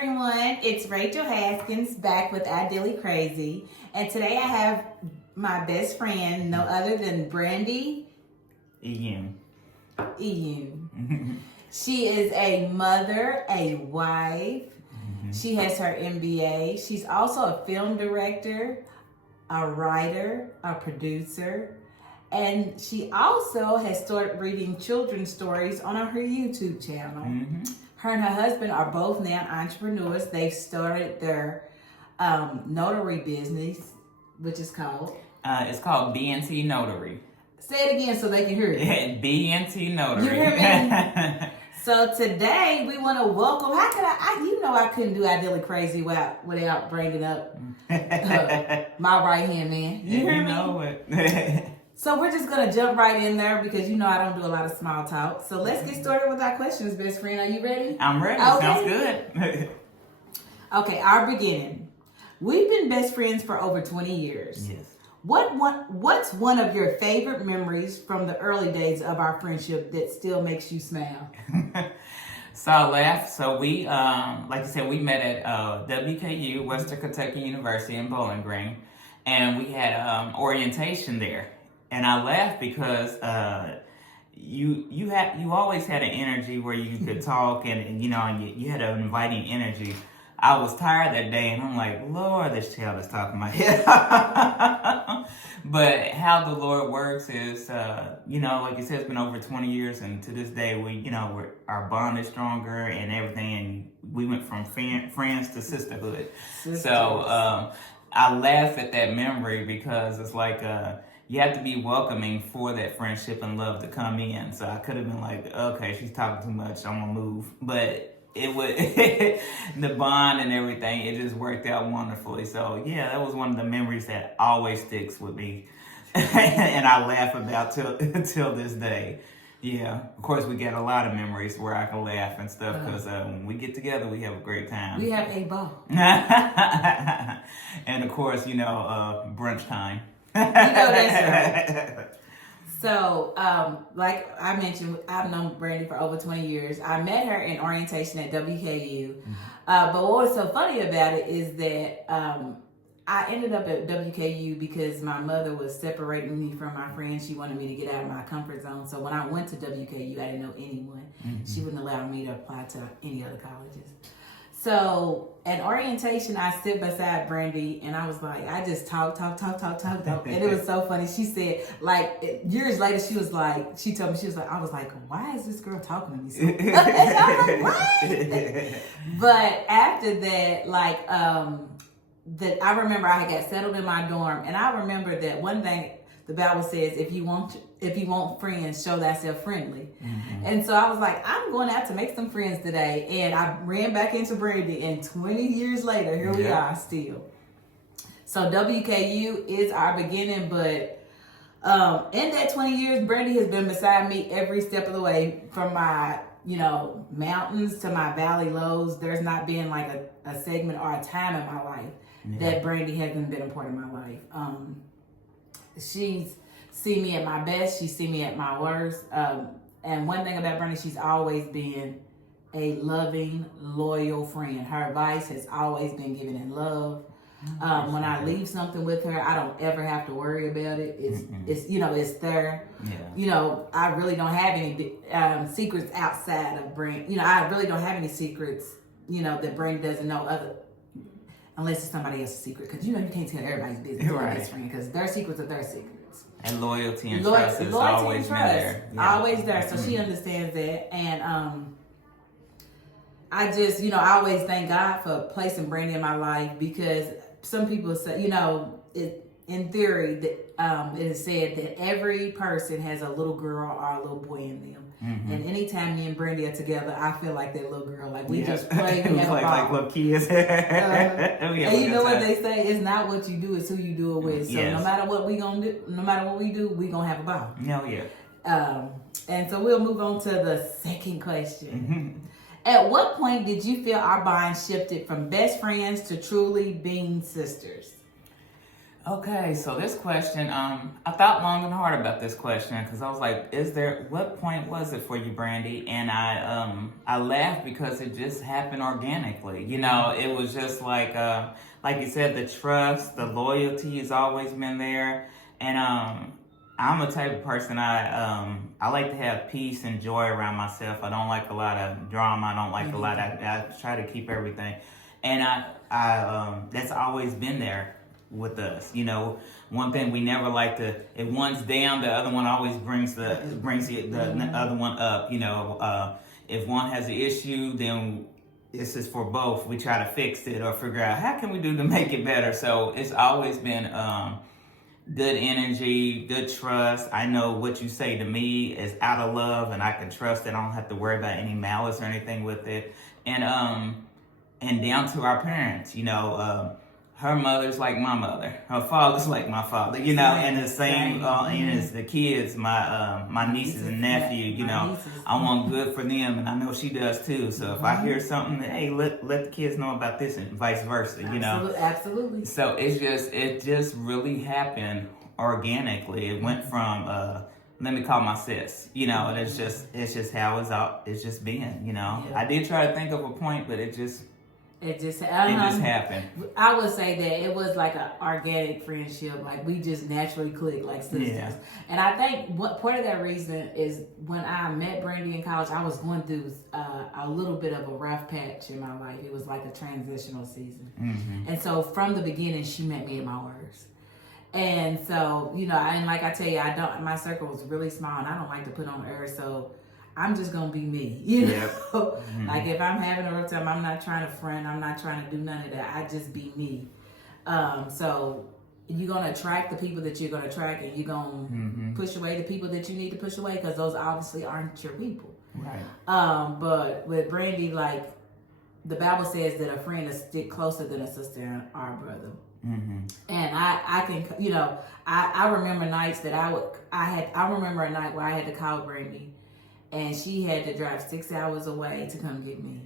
everyone, it's Rachel Haskins back with Ideally Crazy, and today I have my best friend, no other than Brandi. Iyun. She is a mother, a wife. She has her MBA. She's also a film director, a writer, a producer, and she also has started reading children's stories on her YouTube channel. Her and her husband are both now entrepreneurs. They've started their notary business, which is called? It's called BNT Notary. Say it again so they can hear it. BNT Notary. You hear me? So today we want to welcome. How could I couldn't do Ideally Crazy without bringing up my right hand man. You hear me? Know it. So we're just gonna jump right in there because I don't do a lot of small talk. So let's get started with our questions, best friend. Are you ready? I'm ready. Okay. Sounds good. Okay, our beginning. We've been best friends for over 20 years. Yes. What's one of your favorite memories from the early days of our friendship that still makes you smile? So I laughed. So we, like you said, we met at WKU, Western Kentucky University in Bowling Green, and we had orientation there. And I laughed because you always had an energy where you could talk and you had an inviting energy. I was tired that day and I'm like, Lord, this child is talking my head. But how the Lord works is, like you said, it's been over 20 years and to this day our bond is stronger and everything. And we went from friends to sisterhood. So I laugh at that memory because it's like, you have to be welcoming for that friendship and love to come in. So I could have been like, okay, she's talking too much, I'm gonna move. But it would, the bond and everything, it just worked out wonderfully. So yeah, that was one of the memories that always sticks with me. And I laugh about till this day. Yeah, of course we get a lot of memories where I can laugh and stuff because when we get together, we have a great time. We have a ball. And of course, brunch time. That's right. So, like I mentioned, I've known Brandi for over 20 years. I met her in orientation at WKU. But what was so funny about it is that I ended up at WKU because my mother was separating me from my friends. She wanted me to get out of my comfort zone. So when I went to WKU, I didn't know anyone. She wouldn't allow me to apply to any other colleges. So at orientation, I sit beside Brandi and I was like, I just talk. And it was so funny. She said, like, years later, she told me, I was like, why is this girl talking to me so much? I was like, what? But after that, I remember I had got settled in my dorm. And I remember that one thing the Bible says, if you want friends, show thyself friendly. And so I was like, I'm going out to make some friends today. And I ran back into Brandi, and 20 years later, here we are still. So WKU is our beginning, but in that 20 years, Brandi has been beside me every step of the way, from my mountains to my valley lows. There's not been like a segment or a time in my life that Brandi hasn't been a part of my life. She's seen me at my best. She's seen me at my worst. And one thing about Brandi, she's always been a loving, loyal friend. Her advice has always been given in love. When I leave something with her, I don't ever have to worry about it. It's there. Yeah. I really don't have any secrets outside of Brandi. I really don't have any secrets, that Brandi doesn't know unless it's somebody else's secret. Because, you can't tell everybody's business with your best friend because their secrets are their secrets. And loyalty and trust has always been there. Yeah. Always there. So she understands that. And I just, I always thank God for placing Brandi in my life, because some people say, in theory, that it is said that every person has a little girl or a little boy in them. And anytime me and Brandi are together, I feel like that little girl. Like we just play, we have a ball. Like little kids. And you know what they say? It's not what you do, it's who you do it with. So no matter what we do, we gonna have a ball. No, yeah. And so we'll move on to the second question. At what point did you feel our bond shifted from best friends to truly being sisters? Okay, so this question, I thought long and hard about this question because I was like, what point was it for you, Brandi? And I laughed because it just happened organically. You know, it was just like you said, the trust, the loyalty has always been there. And I'm a type of person, I like to have peace and joy around myself. I don't like a lot of drama. I don't like a lot I try to keep everything. And that's always been there with us. You know, one thing we never like to, if one's down, the other one always brings the other one up. You know, if one has an issue, then this is for both. We try to fix it or figure out how can we do to make it better. So it's always been good energy, good trust. I know what you say to me is out of love, and I can trust it. I don't have to worry about any malice or anything with it. And down to our parents, you know, her mother's like my mother, her father's like my father, you know, and the same, and as the kids, my nieces and nephew, you know, I want good for them, and I know she does too. So if I hear something, hey, let the kids know about this, and vice versa, you know. Absolutely. So it just really happened organically. It went from let me call my sis, you know, and it's just how it's just been, you know. Yeah. I did try to think of a point, but it just happened. I would say that it was like an organic friendship. Like we just naturally clicked like sisters. Yeah. And I think what part of that reason is when I met Brandi in college, I was going through a little bit of a rough patch in my life. It was like a transitional season. Mm-hmm. And so from the beginning, she met me at my worst. And so, you know, and like I tell you, my circle was really small and I don't like to put on airs. So I'm just gonna be me, you know. Yep. Mm-hmm. Like if I'm having a rough time, I'm not trying to front. I'm not trying to do none of that. I just be me. So you're gonna attract the people that you're gonna attract, and you're gonna push away the people that you need to push away because those obviously aren't your people. Right. But with Brandi, like the Bible says that a friend is stick closer than a sister and our brother. Mm-hmm. And I can, you know, I remember nights that I remember a night where I had to call Brandi. And she had to drive 6 hours away to come get me.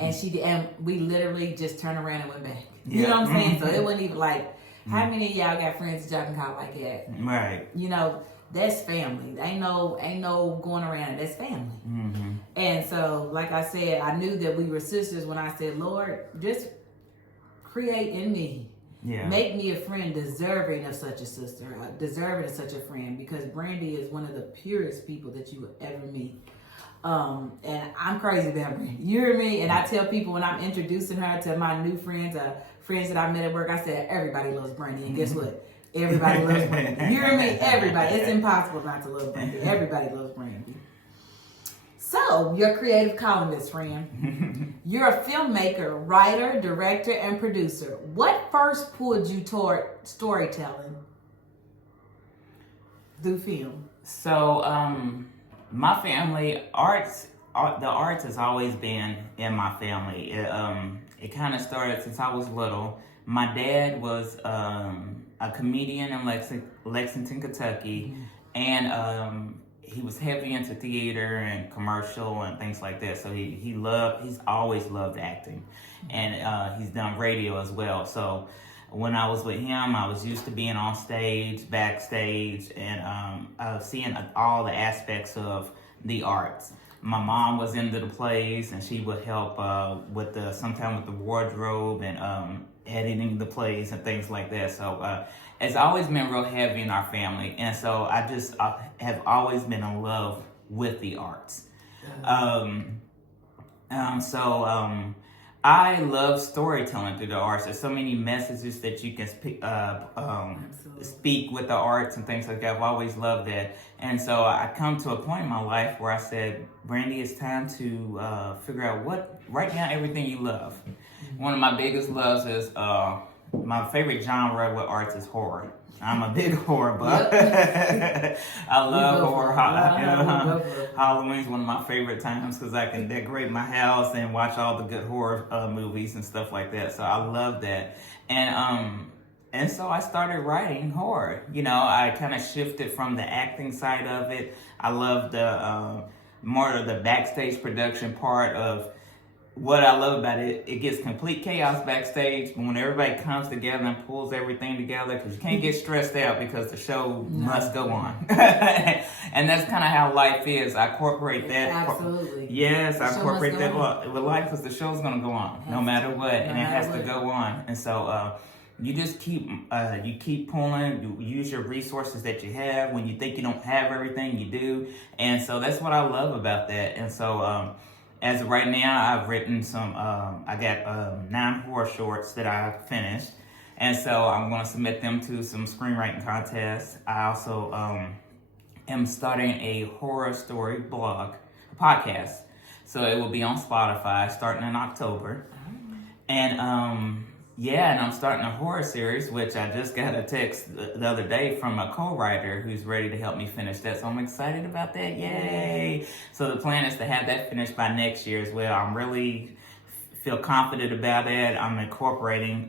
And we literally just turned around and went back. You know what I'm saying? So it wasn't even like, how many of y'all got friends that y'all can call like that? Right. You know, that's family. Ain't no going around. That's family. Mm-hmm. And so, like I said, I knew that we were sisters when I said, Lord, just create in me. Yeah. Make me a friend deserving of such a sister, deserving of such a friend, because Brandi is one of the purest people that you would ever meet. And I'm crazy about Brandi. You hear me? And I tell people when I'm introducing her to my new friends, friends that I met at work, I said, everybody loves Brandi. And guess what? Everybody loves Brandi. You hear me? Everybody. It's impossible not to love Brandi. Everybody loves Brandi. So, your creative columnist, friend. You're a filmmaker, writer, director, and producer. What first pulled you toward storytelling through film? So, my family, the arts has always been in my family. It kind of started since I was little. My dad was a comedian in Lexington, Kentucky, and he was heavy into theater and commercial and things like that. So he's always loved acting, and he's done radio as well. So when I was with him, I was used to being on stage, backstage, and seeing all the aspects of the arts. My mom was into the plays, and she would help sometimes with the wardrobe and editing the plays and things like that. So it's always been real heavy in our family, and so I have always been in love with the arts. I love storytelling through the arts. There's so many messages that you can speak with the arts and things like that. I've always loved that. And so I come to a point in my life where I said, Brandi, it's time to figure out right now, everything you love. One of my biggest loves is, my favorite genre with arts is horror. I'm a big horror buff. I love horror. Halloween's one of my favorite times because I can decorate my house and watch all the good horror movies and stuff like that. So I love that. And so I started writing horror. You know, I kind of shifted from the acting side of it. I love the more of the backstage production part of what I love about it, it gets complete chaos backstage, but when everybody comes together and pulls everything together, because you can't get stressed out because the show must go on. And that's kind of how life is. I incorporate that. Absolutely. Yes, I incorporate that with life, because the show's going to go on no matter what, and it has to go on. And so you just keep pulling. You use your resources that you have. When you think you don't have everything, you do. And so that's what I love about that. And so as of right now, I've written some, I got 9 horror shorts that I finished. And so I'm going to submit them to some screenwriting contests. I also am starting a horror story blog, a podcast. So it will be on Spotify starting in October. And and I'm starting a horror series, which I just got a text the other day from a co-writer who's ready to help me finish that. So I'm excited about that. Yay! So the plan is to have that finished by next year as well. I'm really feel confident about it. I'm incorporating,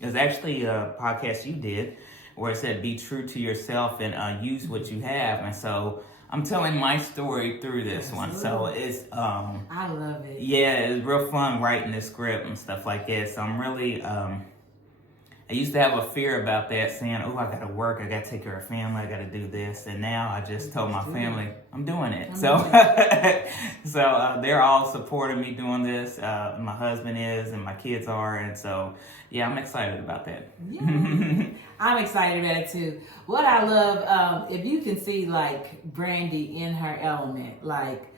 there's actually a podcast you did where it said be true to yourself and use what you have. And so I'm telling my story through this one. So it's I love it. Yeah, it's real fun writing the script and stuff like that. So I'm really I used to have a fear about that, saying, oh, I gotta work, I gotta take care of family, I gotta do this. And now I just told my family I'm doing it. So they're all supporting me doing this. My husband is and my kids are, and so yeah, I'm excited about that. Yeah. I'm excited about it too. What I love, if you can see like Brandi in her element, like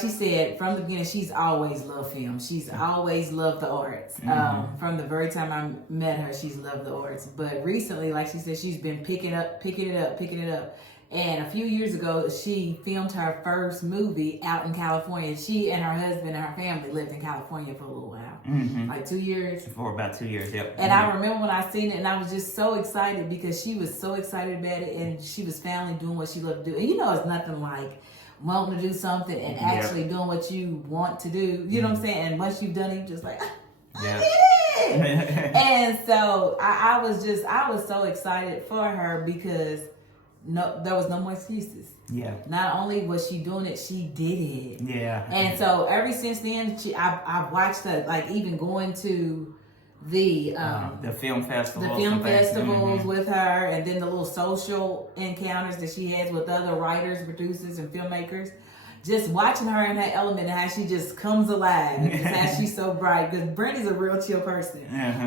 she said from the beginning, she's always loved film. She's always loved the arts. From the very time I met her, she's loved the arts. But recently, like she said, she's been picking it up. And a few years ago, she filmed her first movie out in California. She and her husband and her family lived in California for a little while, like 2 years. For about 2 years, yep. And I remember when I seen it, and I was just so excited because she was so excited about it, and she was finally doing what she loved to do. And you know, it's nothing like wanting to do something and actually doing what you want to do. You know what I'm saying? And once you've done it, you're just like, I did it. And so I was so excited for her because there was no more excuses. Yeah. Not only was she doing it, she did it. Yeah. And so ever since then, I've watched her, like even going to the film festivals with her, and then the little social encounters that she has with other writers, producers, and filmmakers. Just watching her in her element and how she just comes alive, and just how she's so bright. Because Brandi's a real chill person,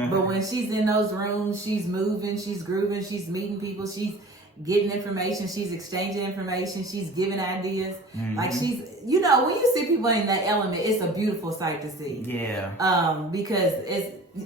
but when she's in those rooms, she's moving, she's grooving, she's meeting people, she's getting information, she's exchanging information, she's giving ideas. Like she's, you know, when you see people in that element, it's a beautiful sight to see. Yeah. Because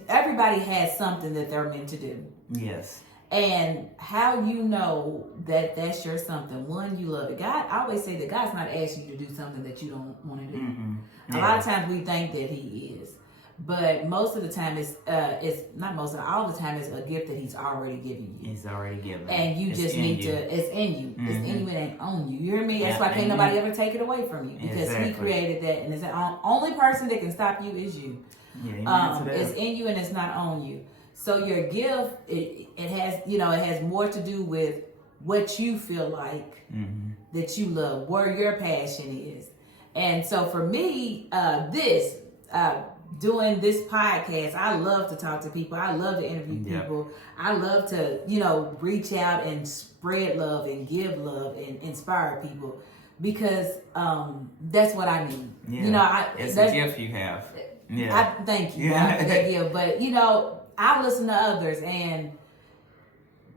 everybody has something that they're meant to do. Yes. And how you know that that's your something? One, you love it. God, I always say that God's not asking you to do something that you don't want to do. A lot of times we think that He is. But most of the time, all the time, it's a gift that He's already given you. He's already given. And you just need to, it's in you. It's in you, it ain't on you. You hear me? That's why can't nobody ever take it away from you. Because He created that, and it's the only person that can stop you is you. It's in you and it's not on you. So your gift, it has more to do with what you feel like that you love, where your passion is. And so for me, doing this podcast, I love to talk to people. I love to interview people. I love to, reach out and spread love and give love and inspire people because that's what I need. Yeah. It's a gift you have. Yeah. Thank you for that gift. But, I listen to others and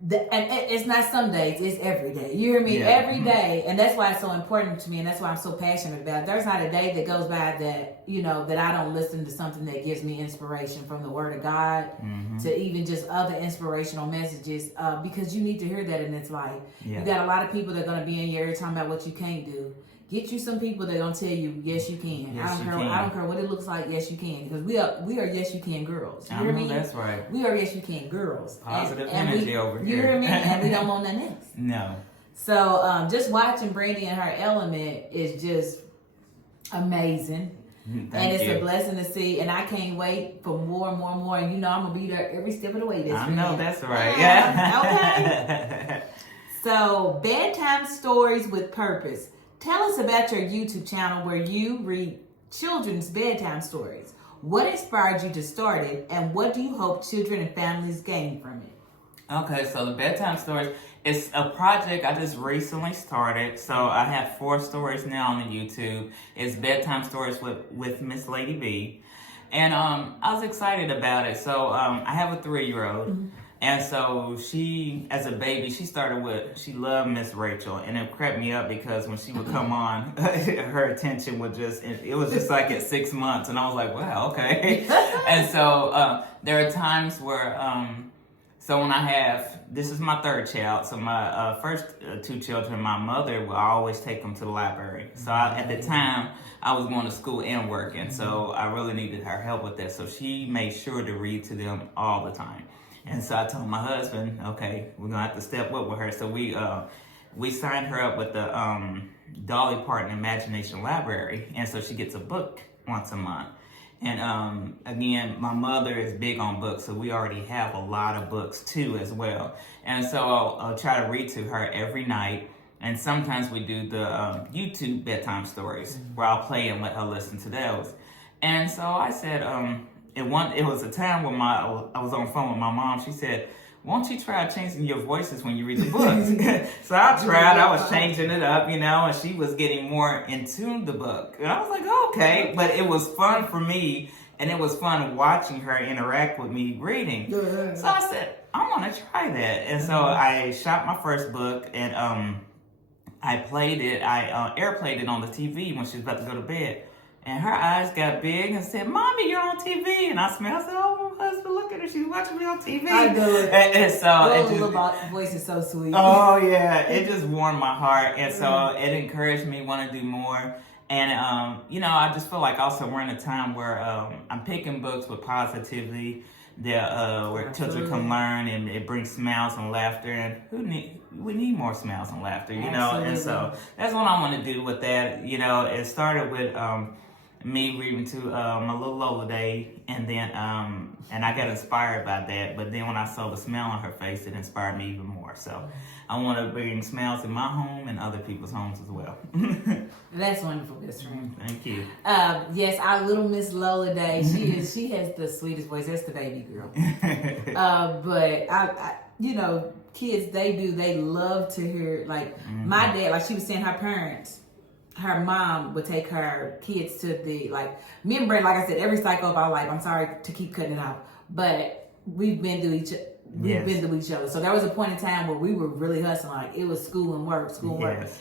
it's not some days, it's every day. You hear me? Yeah. Every day. And that's why it's so important to me, and that's why I'm so passionate about it. There's not a day that goes by that, that I don't listen to something that gives me inspiration from the Word of God to even just other inspirational messages, because you need to hear that in this life. Yeah. You got a lot of people that are going to be in your ear talking about what you can't do. Get you some people that are going to tell you, yes, you can. Yes, I don't care what it looks like, yes, you can. Because we are yes, you can girls. You hear me? That's right. We are yes, you can girls. Positive energy over here. You hear me? And we don't want nothing else. No. So just watching Brandi in her element is just amazing. It's a blessing to see. And I can't wait for more and more and more. And I'm going to be there every step of the way. I know, that's right. Yeah. Okay. So, bedtime stories with purpose. Tell us about your YouTube channel where you read children's bedtime stories. What inspired you to start it, and what do you hope children and families gain from it? Okay, so the bedtime stories, it's a project I just recently started. So I have 4 stories now on the YouTube. It's bedtime stories with Miss Lady B. And I was excited about it. So I have a 3-year-old. Mm-hmm. And so she, as a baby, she loved Miss Rachel. And it crept me up because when she would come on, her attention would it was just like at 6 months. And I was like, wow, okay. And so there are times where, so when this is my 3rd child. So my first 2 children, my mother will always take them to the library. So at the time, I was going to school and working. So I really needed her help with that. So she made sure to read to them all the time. And so I told my husband, okay, we're gonna have to step up with her. So we signed her up with the Dolly Parton Imagination Library, and so she gets a book once a month. And again, my mother is big on books, so we already have a lot of books too as well. And so I'll try to read to her every night. And sometimes we do the YouTube bedtime stories where I'll play and let her listen to those. And so I said, it was a time when I was on the phone with my mom. She said, won't you try changing your voices when you read the books? So I tried. I was changing it up, and she was getting more into the book. And I was like, okay. But it was fun for me, and it was fun watching her interact with me reading. So I said, I want to try that. And so I shot my first book, and I played it. I airplayed it on the TV when she was about to go to bed. And her eyes got big and said, Mommy, you're on TV. And I said, oh, my husband, look at her. She's watching me on TV. I know it. And so little voice is so sweet. Oh, yeah. It just warmed my heart. And so it encouraged me to want to do more. And, I just feel like also we're in a time where I'm picking books with positivity that where children can learn, and it brings smiles and laughter. And we need more smiles and laughter, Absolutely. And so that's what I want to do with that. It started with me reading to my little Lola Day, and then and I got inspired by that. But then when I saw the smile on her face, it inspired me even more. So I want to bring smiles in my home and other people's homes as well. That's wonderful, best friend. Thank you. Yes, our little Miss Lola Day. She has the sweetest voice. That's the baby girl. But I kids, they love to hear, like, my dad, like, she was saying her parents, her mom would take her kids to the, like, me and Brandi, like I said, every cycle of our life, I'm sorry to keep cutting it off, but we've been through each other. So there was a point in time where we were really hustling, like it was school and work.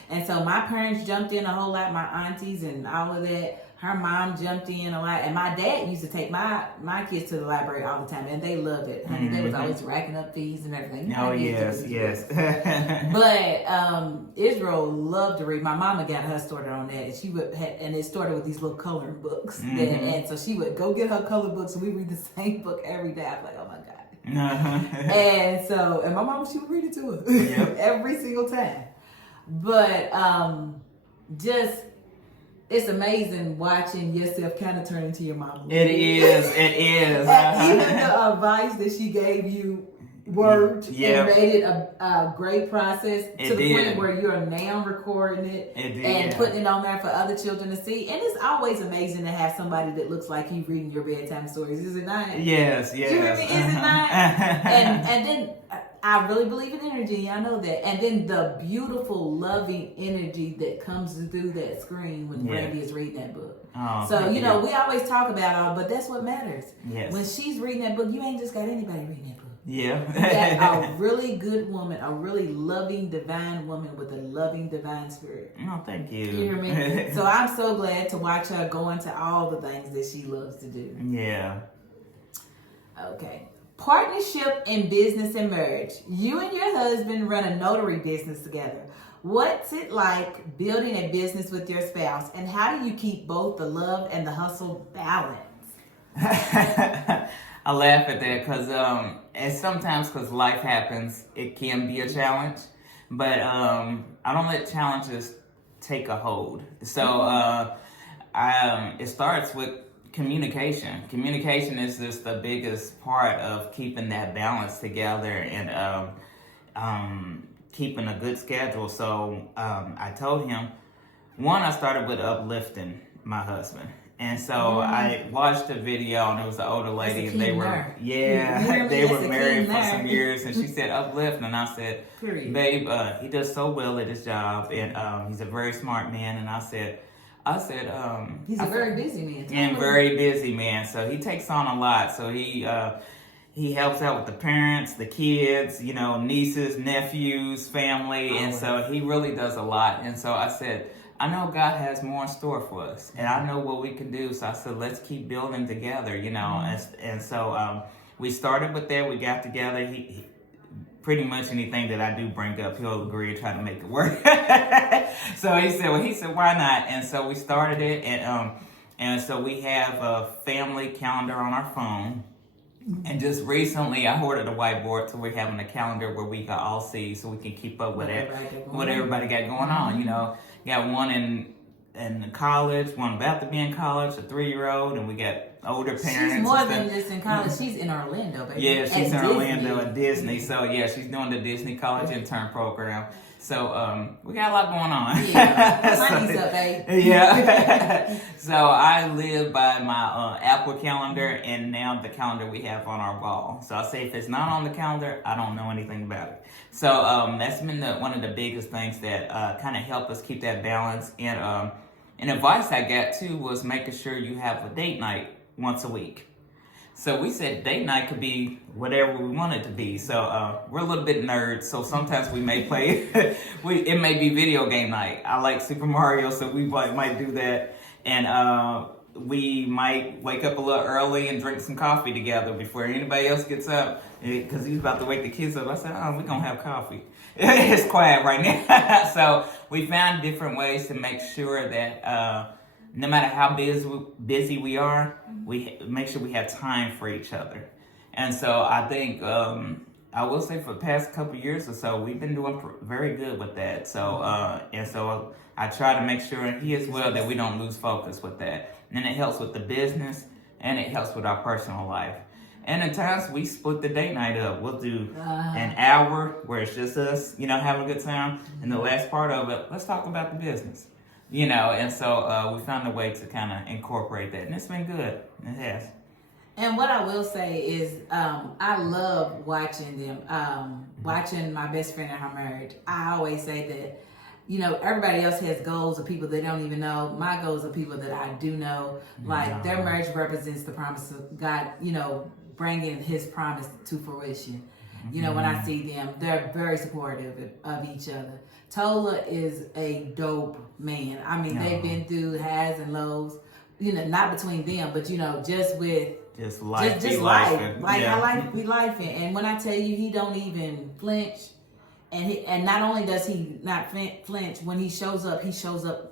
And so my parents jumped in a whole lot, my aunties and all of that. Her mom jumped in a lot, and my dad used to take my kids to the library all the time, and they loved it. Honey, they was always racking up fees and everything. Oh, yes. But Israel loved to read. My mama got her started on that, and and it started with these little coloring books. And so she would go get her color books, and we read the same book every day. I was like, oh my God. And my mama, she would read it to her every single time. But it's amazing watching yourself kind of turn into your mama. It is. Even the advice that she gave you worked and made it a great process to the point where you're now recording it and putting it on there for other children to see. And it's always amazing to have somebody that looks like you reading your bedtime stories, is it not? Yes. You hear me? Is it not? and then I really believe in energy. I know that. And then the beautiful, loving energy that comes through that screen when Brandi is reading that book. Oh, so, we always talk about but that's what matters. Yes. When she's reading that book, you ain't just got anybody reading that book. Yeah. You got a really good woman, a really loving, divine woman with a loving, divine spirit. Oh, thank you. You hear me? So I'm so glad to watch her go into all the things that she loves to do. Yeah. Okay. Partnership in business and marriage. You and your husband run a notary business together. What's it like building a business with your spouse, and how do you keep both the love and the hustle balanced? I laugh at that because and sometimes because life happens, it can be a challenge, but I don't let challenges take a hold. So it starts with communication. Communication is just the biggest part of keeping that balance together and keeping a good schedule. So I told him, one, I started with uplifting my husband. And so I watched a video, and it was an older lady, and they were, Literally, they were married for there. some years, and she said uplifting, and I said, Period. babe, he does so well at his job, and he's a very smart man, and I said, he's a very busy man. And very busy man, so he takes on a lot. So he helps out with the parents, the kids, you know, nieces, nephews, family, and so he really does a lot. And so I said, I know God has more in store for us, and I know what we can do. So I said, let's keep building together, you know. And so we started with that. We got together. He pretty much anything that I do bring up, he'll agree to try to make it work. So he said, why not? And so we started it, and so we have a family calendar on our phone. And just recently, I ordered a whiteboard, so we're having a calendar where we can all see, so we can keep up with what everybody got going on. You know, got one in college, one about to be in college, a 3-year-old, and we got older parents. She's more than just in college. She's in Orlando, baby. Yeah, she's in Orlando at Disney. So yeah, she's doing the Disney College Intern Program. So we got a lot going on. Yeah, money's up, babe. Yeah. So I live by my Apple calendar, and now the calendar we have on our wall. So I say if it's not on the calendar, I don't know anything about it. So that's been one of the biggest things that kind of help us keep that balance. And advice I got too was making sure you have a date night once a week. So we said date night could be whatever we want it to be. So we're a little bit nerds, so sometimes we may play, it may be video game night. I like Super Mario, so we might do that. And we might wake up a little early and drink some coffee together before anybody else gets up, because he's about to wake the kids up. I said, we're going to have coffee. It's quiet right now. So we found different ways to make sure that no matter how busy we are, we make sure we have time for each other. And so I think, I will say for the past couple of years or so, we've been doing very good with that. So, and so I try to make sure, and he as well, that we don't lose focus with that. And it helps with the business, and it helps with our personal life. And at times we split the date night up. We'll do an hour where it's just us, you know, having a good time. And the last part of it, let's talk about the business. You know, and so we found a way to kind of incorporate that, and it's been good. It has. And what I will say is, I love watching them, watching my best friend and her marriage. I always say that, you know, everybody else has goals of people they don't even know. My goals are people that I do know. Like, their marriage represents the promise of God, you know, bringing His promise to fruition. You know, when I see them, they're very supportive of each other. Tola is a dope man. I mean, they've been through highs and lows, you know, not between them, but, you know, just with life. Like, how life be life. And when I tell you, he don't even flinch. And not only does he not flinch, when he shows up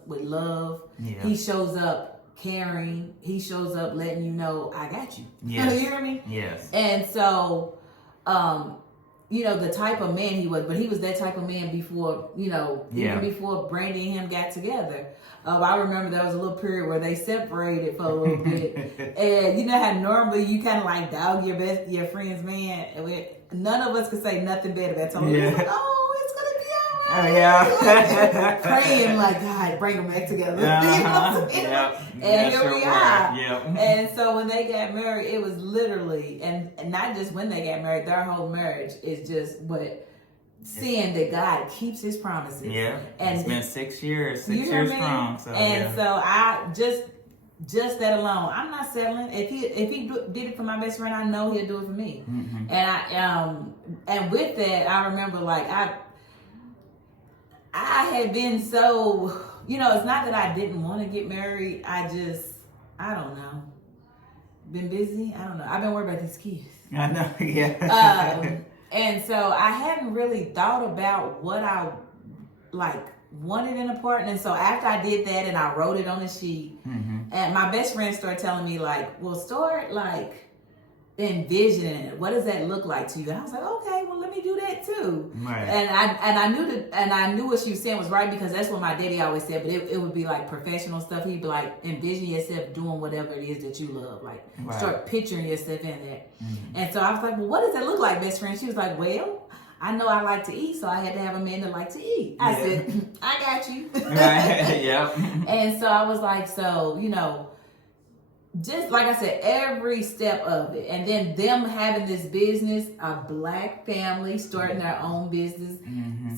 with love. Yeah. He shows up caring. He shows up letting you know, I got you. Yes. You hear me? Yes. And so, you know, the type of man he was, but he was that type of man before, you know, even before Brandi and him got together. I remember there was a little period where they separated for a little bit. And you know how normally you kind of like dog your friend's man. And none of us could say nothing bad about Tony. Yeah. Like, it's going to be all right. Yeah. Praying like, God, bring them back together. You know what I'm saying? Yep. And here we are. Yep. And so when they got married, it was literally, and not just when they got married, their whole marriage is just seeing that God keeps His promises. Yeah. And it's been 6 years, 6 years strong. So, so I just that alone, I'm not settling. If he did it for my best friend, I know He'll do it for me. Mm-hmm. And and with that, I remember like I had been so, you know, it's not that I didn't want to get married. I don't know. Been busy. I don't know. I've been worried about these kids. I know. Yeah. And so I hadn't really thought about what I wanted in a partner. And so after I did that and I wrote it on a sheet, and my best friend started telling me like, well, start like envisioning it. What does that look like to you? And I was like, okay, well, let me do that too. Right. And I knew what she was saying was right, because that's what my daddy always said. But it would be like professional stuff. He'd be like, envision yourself doing whatever it is that you love. Like, start picturing yourself in there. And so I was like, well, what does that look like, best friend? She was like, well, I know I like to eat, so I had to have a man that liked to eat. I said, I got you. Right. Yep. And so I was like, so, you know, just like I said, every step of it. And then them having this business, a black family starting their own business,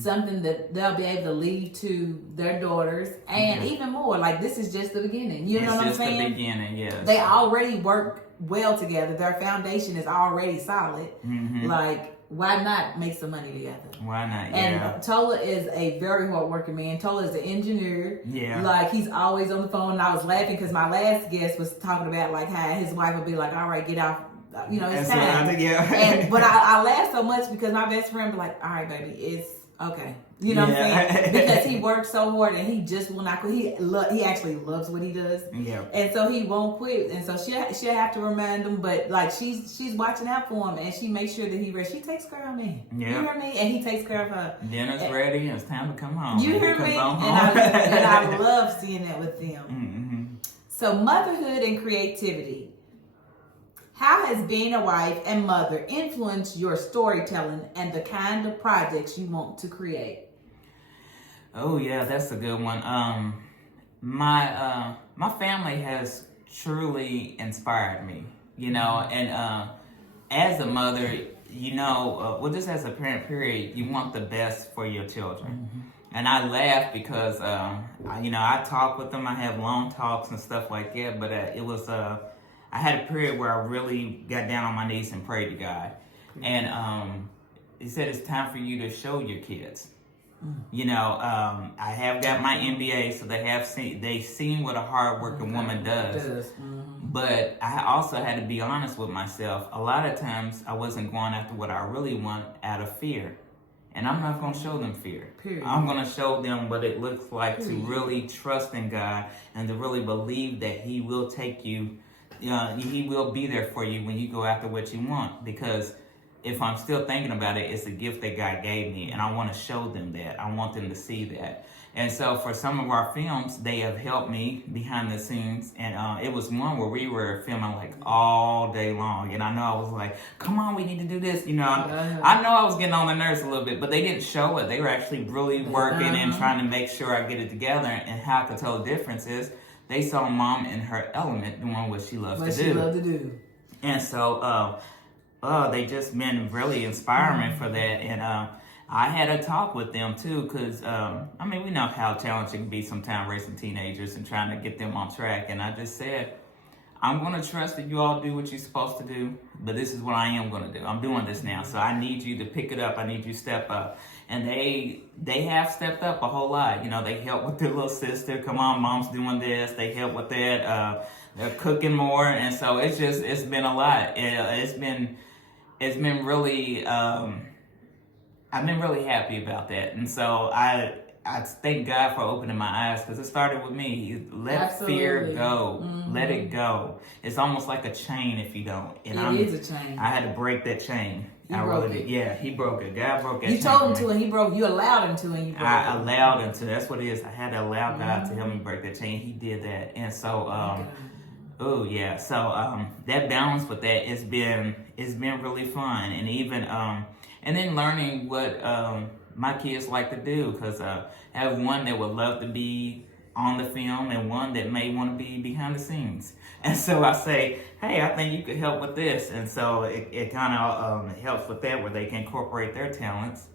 something that they'll be able to leave to their daughters, and even more. Like, this is just the beginning. You know what I'm saying? It's just the beginning, yes. They already work well together. Their foundation is already solid. Like, why not make some money together? Why not? And Tola is a very hardworking man. Tola is an engineer. Yeah. Like, he's always on the phone. And I was laughing because my last guest was talking about like how his wife would be like, all right, get off. You know, it's time. But I laughed so much because my best friend was like, all right, baby, it's okay. You know what I'm saying? Because he works so hard and he just will not quit. He actually loves what he does. Yeah. And so he won't quit. And so she'll have to remind him, but like she's watching out for him and she makes sure that he rests. She takes care of me. Yeah. You hear me? And he takes care of her. Dinner's ready and it's time to come home. You hear me? And I love seeing that with them. So motherhood and creativity. How has being a wife and mother influenced your storytelling and the kind of projects you want to create? Oh yeah, that's a good one. My family has truly inspired me, you know, and as a mother, you know, well, just as a parent, period, you want the best for your children. And I laugh because, you know, I talk with them. I have long talks and stuff like that. But it was, I had a period where I really got down on my knees and prayed to God. And he said, it's time for you to show your kids. You know, I have got my MBA, so they've seen what a hardworking woman does. But I also had to be honest with myself. A lot of times I wasn't going after what I really want out of fear. And I'm not going to show them fear. Period. I'm going to show them what it looks like to really trust in God and to really believe that He will take you, He will be there for you when you go after what you want. Because if I'm still thinking about it, it's a gift that God gave me, and I want to show them that. I want them to see that. And so for some of our films, they have helped me behind the scenes. And it was one where we were filming like all day long. And I know I was like, come on, we need to do this. You know, I know I was getting on the nerves a little bit, but they didn't show it. They were actually really working and trying to make sure I get it together. And how I could tell the difference is they saw Mom in her element doing what she loves to do. And so they just been really inspiring for that. And I had a talk with them too, because I mean, we know how challenging it can be sometimes raising teenagers and trying to get them on track. And I just said, I'm going to trust that you all do what you're supposed to do, but this is what I am going to do. I'm doing this now, so I need you to pick it up. I need you to step up. And they have stepped up a whole lot. You know, they help with their little sister. Come on, Mom's doing this. They help with that. They're cooking more, and so it's been a lot. It's been really. I've been really happy about that, and so I thank God for opening my eyes, because it started with me. Let fear go. Let it go. It's almost like a chain if you don't. And it is a chain. I had to break that chain. I really did. Yeah, He broke it. God broke that chain. You told him to, and He broke. You allowed him to, and He broke it. I allowed him to. That's what it is. I had to allow God to help me break that chain. He did that, and so oh yeah. So that balance with that it's been really fun, and even and then learning what my kids like to do, because I have one that would love to be on the film and one that may want to be behind the scenes. And so I say, hey, I think you could help with this. And so it kind of helps with that, where they can incorporate their talents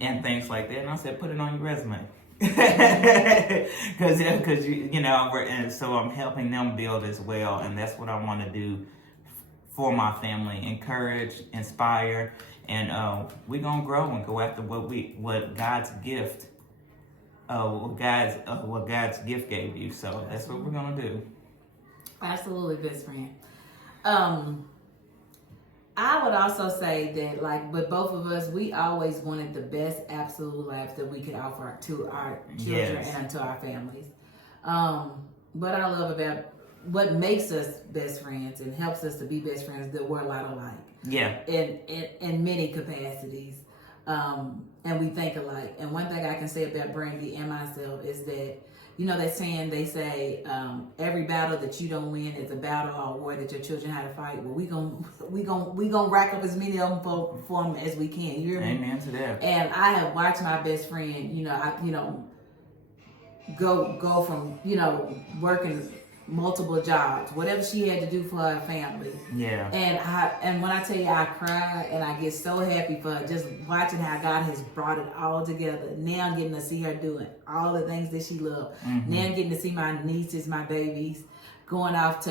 and things like that. And I said, put it on your resume. Because you know, and so I'm helping them build as well. And that's what I want to do for my family: encourage, inspire. And we're gonna grow and go after what God's gift, what God's gift gave you. So that's what we're gonna do. Absolutely, best friend. I would also say that, like, with both of us, we always wanted the best absolute life that we could offer to our children and to our families. What I love about what makes us best friends and helps us to be best friends, that we're a lot alike. Yeah. In many capacities. And we think alike. And one thing I can say about Brandi and myself is that, you know, they say every battle that you don't win is a battle or a war that your children had to fight. Well, we gonna rack up as many of them for them as we can. You hear me? Amen to that. And I have watched my best friend, go from, working multiple jobs, whatever she had to do for her family. Yeah. And when I tell you I cry and I get so happy for her, just watching how God has brought it all together. Now getting to see her doing all the things that she loved. Mm-hmm. Now getting to see my nieces, my babies, going off to,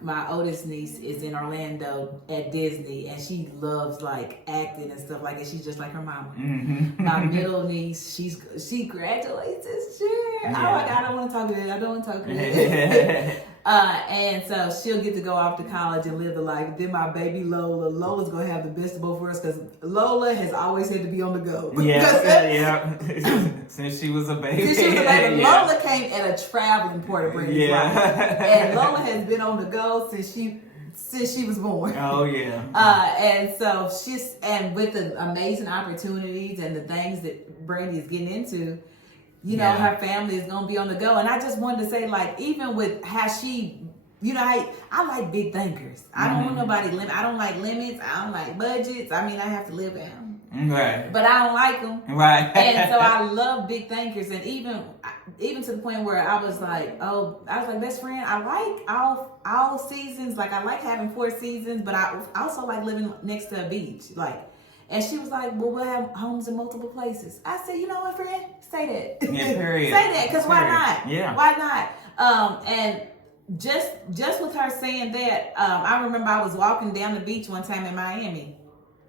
my oldest niece is in Orlando at Disney, and she loves like acting and stuff like that. She's just like her mama. Mm-hmm. My middle niece, she graduates this year. Yeah. Oh my God, I don't want to talk about it. I don't want to talk about it. And so she'll get to go off to college and live the life. Then my baby Lola's gonna have the best of both worlds, because Lola has always had to be on the go. Yeah. Since she was a baby. Yeah. Lola came at a traveling port of Brandi. Yeah. And Lola has been on the go since she was born. Oh yeah. And so and with the amazing opportunities and the things that Brandi is getting into, her family is gonna be on the go. And I just wanted to say, like, even with how she, I like big thinkers. I don't want nobody limit. I don't like limits. I don't like budgets. I mean, I have to live at them. Right. But I don't like them. Right. And so I love big thinkers, and even to the point where I was like, best friend, I like all seasons. Like, I like having 4 seasons, but I also like living next to a beach. Like, and she was like, well, we'll have homes in multiple places. I said, you know what, friend? Say that. Yeah, period. Say that, because why not? Yeah. Why not? And just with her saying that, I remember I was walking down the beach one time in Miami.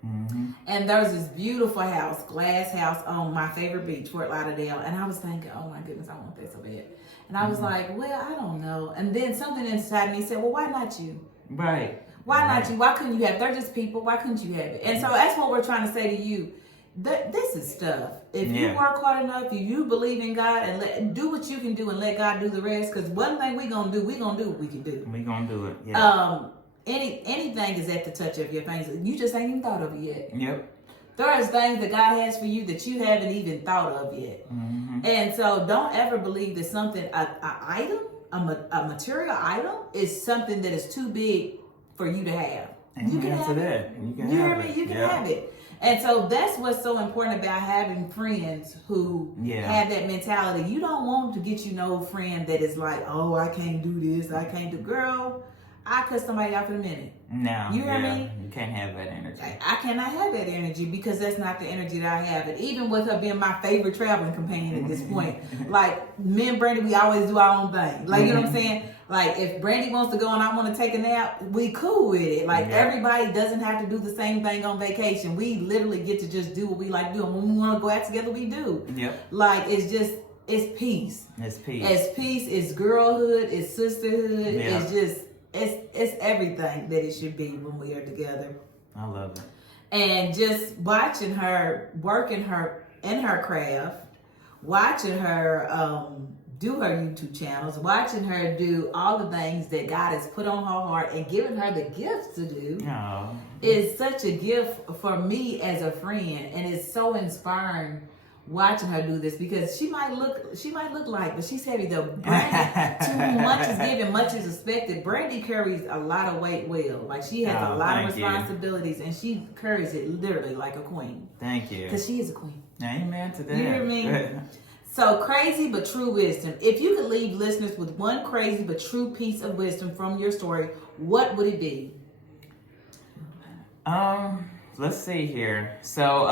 Mm-hmm. And there was this beautiful house, glass house on my favorite beach, Fort Lauderdale. And I was thinking, oh my goodness, I want that so bad. And I was like, well, I don't know. And then something inside me said, well, why not you? Right. Why not you? Why couldn't you have? They're just people. Why couldn't you have it? And so that's what we're trying to say to you. This is stuff. If you work hard enough, if you believe in God, and do what you can do and let God do the rest. Because one thing we're going to do what we can do. We're going to do it. Yeah. Anything is at the touch of your fingers. You just ain't even thought of it yet. Yep. There is things that God has for you that you haven't even thought of yet. Mm-hmm. And so don't ever believe that something, a material item is something that is too big for you to have. And you can have it. You can have it. You can have it. And so that's what's so important about having friends who have that mentality. You don't want to get no friend that is like, oh, I can't do this, I can't do. Girl, I cut somebody out for a minute. No. You hear me? You can't have that energy. I cannot have that energy, because that's not the energy that I have. And even with her being my favorite traveling companion at this point, like, me and Brandi, we always do our own thing. Like, you know what I'm saying? Like, if Brandi wants to go and I want to take a nap, we cool with it. Like, everybody doesn't have to do the same thing on vacation. We literally get to just do what we like to do. And when we want to go out together, we do. Yep. Like, it's peace. It's peace. It's peace. It's girlhood. It's sisterhood. Yeah. It's just... It's everything that it should be when we are together. I love it. And just watching her, working her in her craft, watching her do her YouTube channels, watching her do all the things that God has put on her heart and given her the gifts to do, is such a gift for me as a friend, and it's so inspiring watching her do this, because she might look light, but she's heavy though. Brandi, to whom much is given, much is expected. Brandi carries a lot of weight well. Like, she has a lot of responsibilities, and she carries it literally like a queen. Thank you. Because she is a queen. Amen to that. You hear me? So, crazy but true wisdom. If you could leave listeners with one crazy but true piece of wisdom from your story, what would it be? Let's see here. So,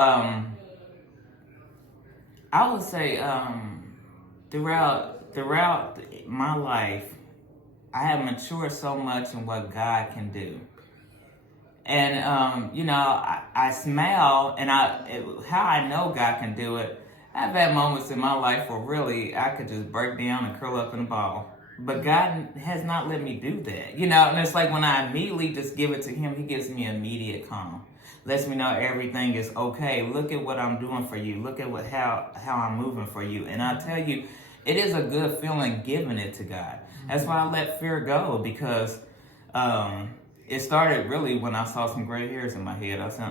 I would say throughout my life, I have matured so much in what God can do. And, I smile, and how I know God can do it, I've had moments in my life where really I could just break down and curl up in a ball. But God has not let me do that. And it's like when I immediately just give it to Him, He gives me immediate calm. Lets me know everything is okay. Look at what I'm doing for you. Look at how I'm moving for you. And I tell you, it is a good feeling giving it to God. That's why I let fear go, because it started really when I saw some gray hairs in my head. I said,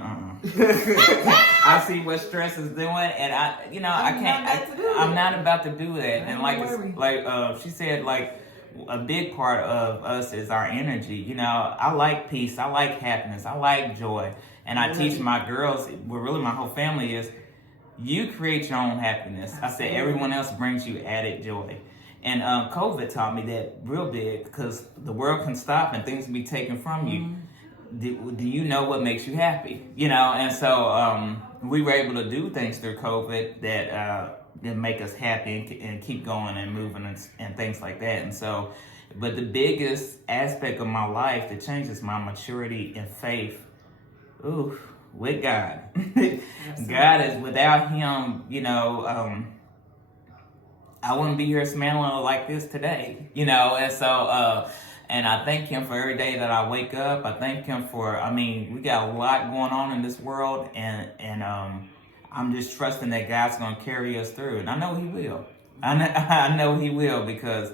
I see what stress is doing, and I'm not about to do that. And like she said, like, a big part of us is our energy. I like peace. I like happiness. I like joy. And I teach my girls, well, really my whole family, is you create your own happiness. I said everyone else brings you added joy. And COVID taught me that real big, because the world can stop and things can be taken from you. Do you know what makes you happy? You know, and so we were able to do things through COVID that make us happy and keep going and moving and things like that. And so, but the biggest aspect of my life that changes my maturity and faith, with God. God is, without Him, you know, I wouldn't be here smiling like this today, you know. And so, and I thank Him for every day that I wake up. I thank Him for, I mean, we got a lot going on in this world, and I'm just trusting that God's going to carry us through, and I know He will. I know He will, because,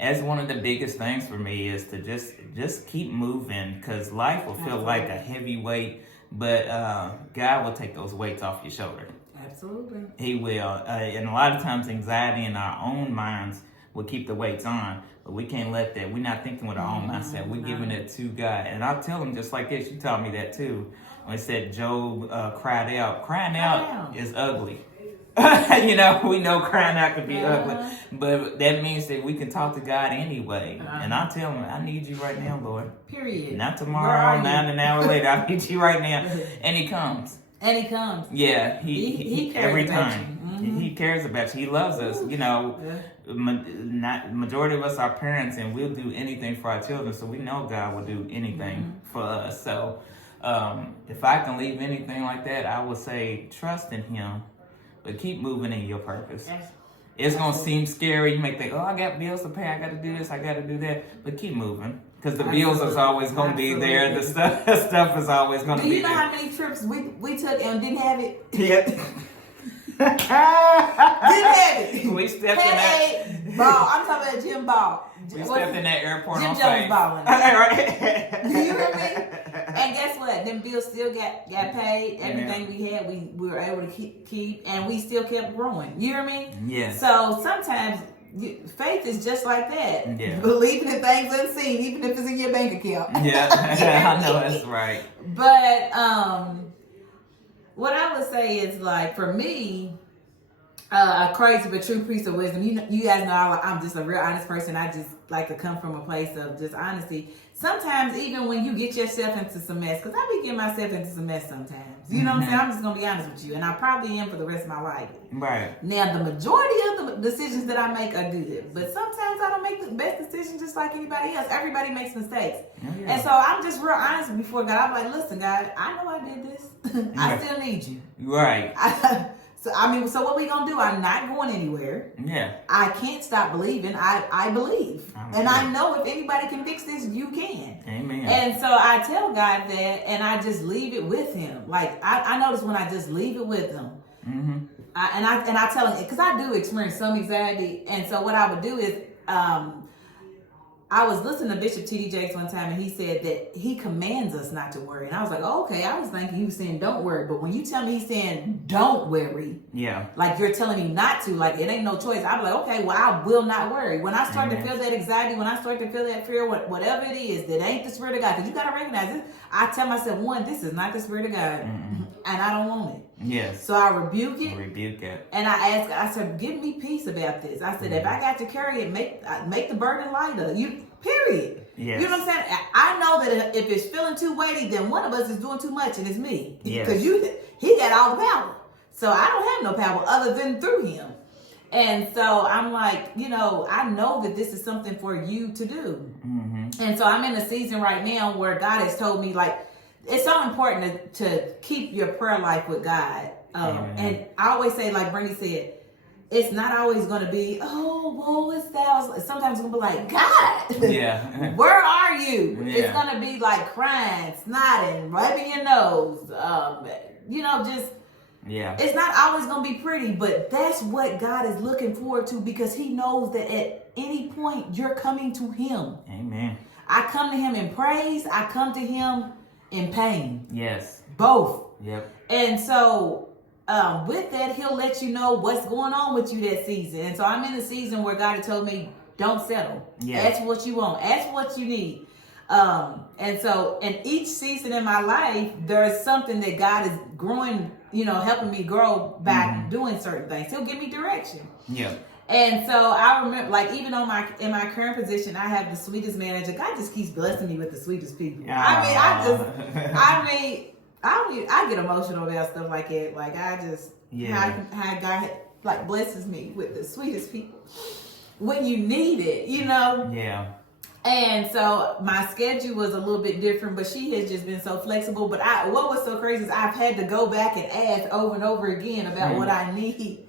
as one of the biggest things for me is to just keep moving, because life will feel like a heavy weight, but God will take those weights off your shoulder. Absolutely. He will. And a lot of times anxiety in our own minds will keep the weights on, but we can't let that. We're not thinking with our own mindset. We're giving it to God. And I'll tell Him just like this. You taught me that too. When it said Job cried out. Crying out is ugly. You know, we know crying out can be ugly, but that means that we can talk to God anyway. And I tell Him, I need you right now, Lord. Period. Not tomorrow, not an hour later. I need you right now. And He comes. And He comes. Yeah, he cares every about time. you. He cares about you. He loves us. You know, majority of us are parents, and we'll do anything for our children. So we know God will do anything for us. So if I can leave anything like that, I would say trust in Him, but keep moving in your purpose. It's gonna seem scary. You may think, "Oh, I got bills to pay. I got to do this. I got to do that." But keep moving, because the bills is always gonna be there. The stuff is always gonna be there. Do you know how many trips we took and didn't have it? Yeah. Didn't have it. We stepped in that ball. I'm talking about Jim Ball. We stepped in that airport Jim on Jones faith. balling. Right. You hear me? And guess what? Them bills still got paid. Everything we had, we were able to keep, and we still kept growing. You hear me? Yeah. So sometimes faith is just like that. Yeah. Believing in things unseen, even if it's in your bank account. Yeah, I know that's right. But what I would say is, like, for me, a crazy but true piece of wisdom. You guys know I'm just a real honest person. I just like to come from a place of just honesty. Sometimes even when you get yourself into some mess, because I be getting myself into some mess sometimes. You know what I'm saying? I'm just going to be honest with you. And I probably am for the rest of my life. Right. Now, the majority of the decisions that I make are good. But sometimes I don't make the best decisions just like anybody else. Everybody makes mistakes. Oh, yeah. And so I'm just real honest before God. I'm like, listen, God, I know I did this. I still need you. Right. So what we gonna do? I'm not going anywhere. Yeah. I can't stop believing. I believe. And I know if anybody can fix this, you can. Amen. And so I tell God that, and I just leave it with Him. Like, I notice when I just leave it with Him, I tell Him, because I do experience some anxiety. And so what I would do is, I was listening to Bishop T.D. Jakes one time, and he said that He commands us not to worry. And I was like, oh, okay. I was thinking He was saying don't worry. But when you tell me He's saying don't worry, like you're telling me not to, like it ain't no choice. I'm like, okay, well, I will not worry. When I start to feel that anxiety, when I start to feel that fear, whatever it is, that ain't the Spirit of God. Because you got to recognize it. I tell myself, one, this is not the Spirit of God. And I don't want it. Yes. So I rebuke it. Rebuke it. And I said, give me peace about this. I said, if I got to carry it, make the burden lighter. Period. Yes. You know what I'm saying? I know that if it's feeling too weighty, then one of us is doing too much, and it's me. Yes. Because He got all the power. So I don't have no power other than through Him. And so I'm like, I know that this is something for you to do. And so I'm in a season right now where God has told me, like, it's so important to keep your prayer life with God. And I always say, like Brandi said, it's not always going to be, oh, woe is thou. Sometimes it's going to be like, God, where are you? Yeah. It's going to be like crying, snotting, wiping your nose. It's not always going to be pretty, but that's what God is looking forward to, because He knows that at any point you're coming to Him. Amen. I come to Him in praise. I come to Him in pain. Yes. Both. Yep. And so with that, He'll let you know what's going on with you that season. And so I'm in a season where God has told me, don't settle. Yes. Ask what you want. Ask what you need. And so in each season in my life, there's something that God is growing helping me grow by doing certain things. He'll give me direction. Yeah. And so I remember, like, even in my current position, I have the sweetest manager. God just keeps blessing me with the sweetest people. I get emotional about stuff like that. Like, how God like blesses me with the sweetest people when you need it, Yeah. And so my schedule was a little bit different, but she has just been so flexible. But what was so crazy is I've had to go back and ask over and over again about what I need.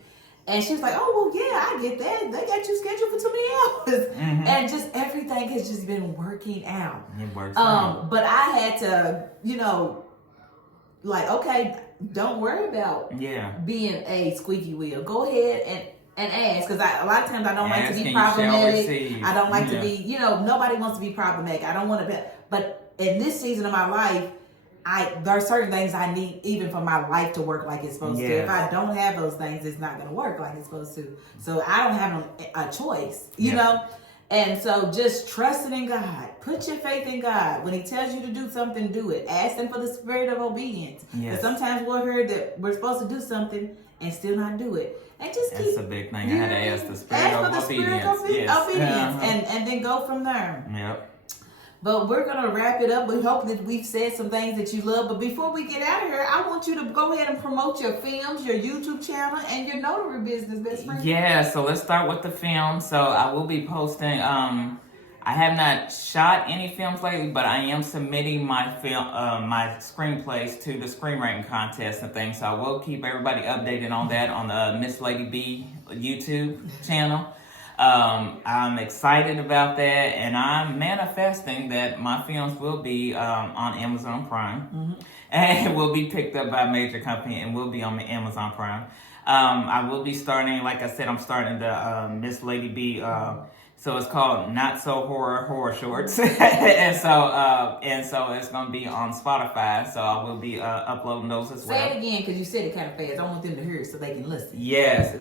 And she was like, oh, well, yeah, I get that. They got you scheduled for too many hours. And just everything has just been working out. It works out. But I had to, like, okay, don't worry about being a squeaky wheel. Go ahead and ask, because a lot of times I don't like to be problematic. I don't like to be, nobody wants to be problematic. I don't want to be, but in this season of my life, there are certain things I need even for my life to work like it's supposed to. If I don't have those things, it's not going to work like it's supposed to. So I don't have a choice, you know? And so just trusting in God. Put your faith in God. When he tells you to do something, do it. Ask him for the spirit of obedience. Because sometimes we'll hear that we're supposed to do something and still not do it. And just That's a big thing. I had to ask the spirit of obedience. And then go from there. Yep. But we're going to wrap it up. We hope that we've said some things that you love. But before we get out of here, I want you to go ahead and promote your films, your YouTube channel, and your notary business, best friend. Yeah, so let's start with the film. So I will be posting. I have not shot any films lately, but I am submitting my film, my screenplays to the screenwriting contest and things. So I will keep everybody updated on that on the Miss Lady B YouTube channel. I'm excited about that, and I'm manifesting that my films will be on Amazon Prime, and will be picked up by a major company and will be on the Amazon Prime. I will be starting, like I said, I'm starting the Miss Lady B. So it's called Not So Horror Shorts, and so it's gonna be on Spotify. So I will be uploading those as well. Say it again, because you said it kind of fast. I want them to hear it so they can listen. Yes.